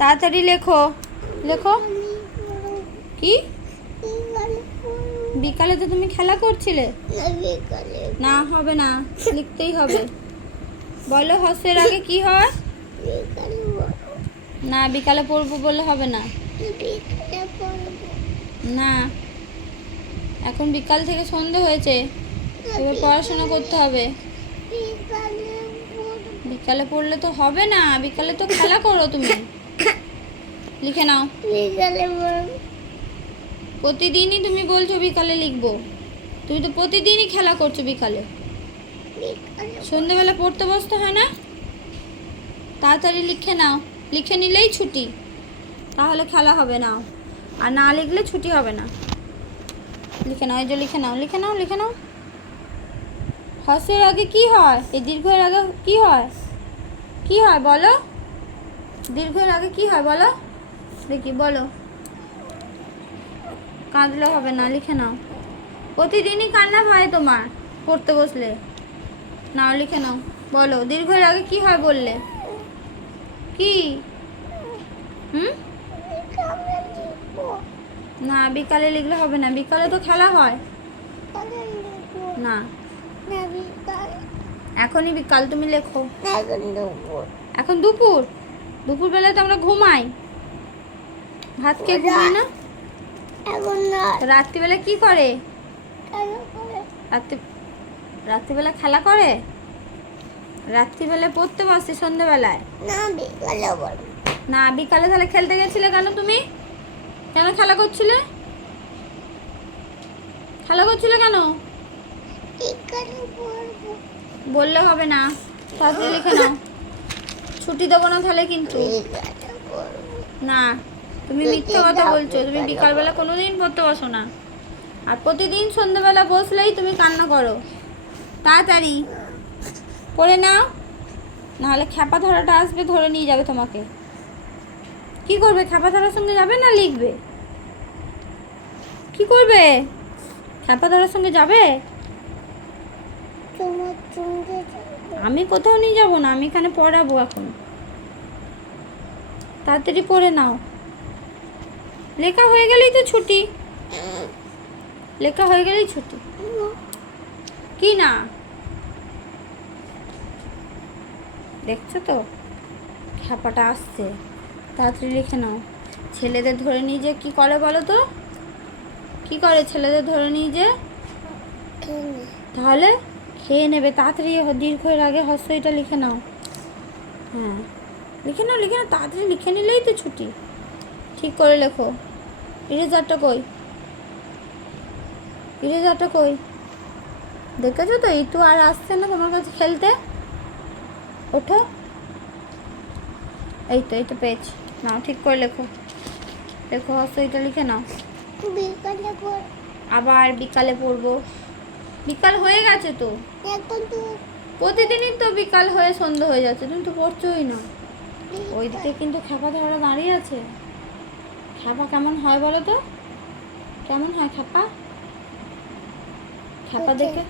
তাড়াতাড়ি লেখো। লেখো। কি? বিকালে তো তুমি খেলা করছিলে? না, হবে না। লিখতেই হবে। বলো হস্যের আগে কি হয়? না, বিকালে পড়ব বলে হবে না। না। এখন বিকাল থেকে সন্ধে হয়েছে। এবার পড়াশোনা করতে হবে। বিকালে পড়লে তো হবে না। বিকালে তো খেলা করো তুমি। লিখে নাও। প্রতিদিনই তুমি বলছো বিকালে লিখব। তুমি তো প্রতিদিনই খেলা করছ বিকালে। সন্ধেবেলা পড়তে বসতে হয় না? তাড়াতাড়ি লিখে নাও। লিখে নিলেই ছুটি। তাহলে খেলা হবে না। আর না লিখলে ছুটি হবে না। লিখে নাও এই যে লিখে নাও লিখে নাও লিখে নাও। হর্ষের আগে কি হয়? এই দীর্ঘের আগে কি হয়? কি হয় বলো? দীর্ঘের আগে কি হয় বলো? দেখি বলো? কাঁদলে হবে না লিখে নাও। প্রতিদিনই কান্না হয় তোমার পড়তে বসলে। নাও লিখে নাও। বলো দীর্ঘের আগে কি হয় বললে? কি? হুম? না বিকালে লিখলে হবে না। বিকালে তো খেলা হয়। না। এখনই বিকাল তুমি লেখো। এখন দুপুর। দুপুর? বেলায় তো আমরা ঘুমাই। ভাত খেয়ে ঘুমাই না? এখন না রাত্রিবেলা কি করে? রাত্রি রাত্রিবেলা খেলা করে? রাত্রিবেলা পড়তে বসে সন্ধ্যেবেলায় না বিকালে বল না বিকালে তাহলে খেলতে গেছিলে কেন তুমি? কেন খেলা করছিলে? খেলা করছিলে কেন? বললে হবে না। তাড়াতাড়ি লিখে নাও। ছুটি দেবো না তাহলে কিন্তু। না। তুমি মিথ্যে কথা বলছো তুমি বিকালবেলা কোনোদিন পড়তে বসো না। আর প্রতিদিন সন্ধ্যেবেলা বসলেই তুমি কান্না করো। তাড়াতাড়ি পড়ে নাও নাহলে খ্যাপা ধরাটা আসবে ধরে নিয়ে যাবে তোমাকে। কি করবে খ্যাপা ধরার সঙ্গে যাবে না লিখবে? কি করবে? খ্যাপা ধরার সঙ্গে যাবে? তোমার সঙ্গে যাব। আমি কোথাও নিয়ে যাব না আমি এখানে পড়াবো এখন। তাড়াতাড়ি পড়ে নাও। লেখা হয়ে গেলেই তো ছুটি। লেখা হয়ে গেলেই ছুটি। কি না? দেখছ তো? খ্যাপাটা আসছে। তাড়াতাড়ি লিখে নাও। ছেলেদের ধরে নিয়ে যে কি করে বলো তো? কি করে ছেলেদের ধরে নিয়ে যে? তাহলে খেয়ে নেবে। তাড়াতাড়ি দীর্ঘের আগে হস্যইটা লিখে নাও। হ্যাঁ। লিখে নাও লিখে নাও। তাড়াতাড়ি লিখে নিলেই তো ছুটি। ঠিক করে লেখো। ইরেজারটা কই? ইরেজারটা কই? দেখেছ তো ইতু আর আসছে না তোমার কাছে খেলতে? ওঠো। এই তো এই তো পেয়েছি। নাও ঠিক করে লেখো। লেখো এটা লিখে নাও। আবার বিকালে পড়ব। বিকাল হয়ে গেছে তো? প্রতিদিনই তো বিকাল হয়ে সন্ধ্যে হয়ে যাচ্ছে তুমি তো পড়ছোই না। ওইদিকে কিন্তু খ্যাপা ধরা দাঁড়িয়ে আছে। খ্যাপা কেমন হয় বলো তো? কেমন হয় খ্যাপা ভূতের। দেখে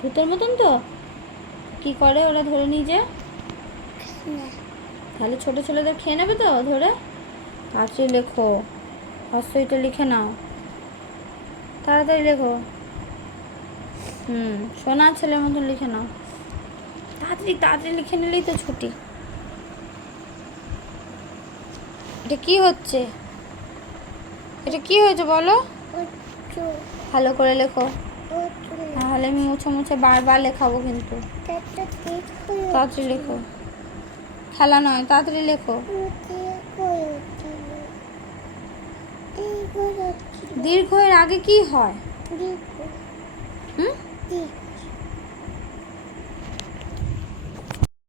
ভূতের মতন তো? কি করে ওরা ধরে নিয়ে যে তাহলে ছোট ছেলেদের খেয়ে নেবে তো ধরে? তাড়াতাড়ি লেখো। হস্তইটা লিখে নাও। তাড়াতাড়ি লেখো। হুম সোনার ছেলের মতন লিখে নাও। তাড়াতাড়ি তাড়াতাড়ি লিখে নিলেই তো ছুটি। এটা কি হচ্ছে? এটা কি হয়েছে বলো? ভালো করে লেখো। তাহলে আমি মুছে মুছে বারবার লেখাবো কিন্তু। তাড়াতাড়ি লেখো। খেলা নয় তাড়াতাড়ি লেখো। দীর্ঘ। এর আগে কি হয়? হুম?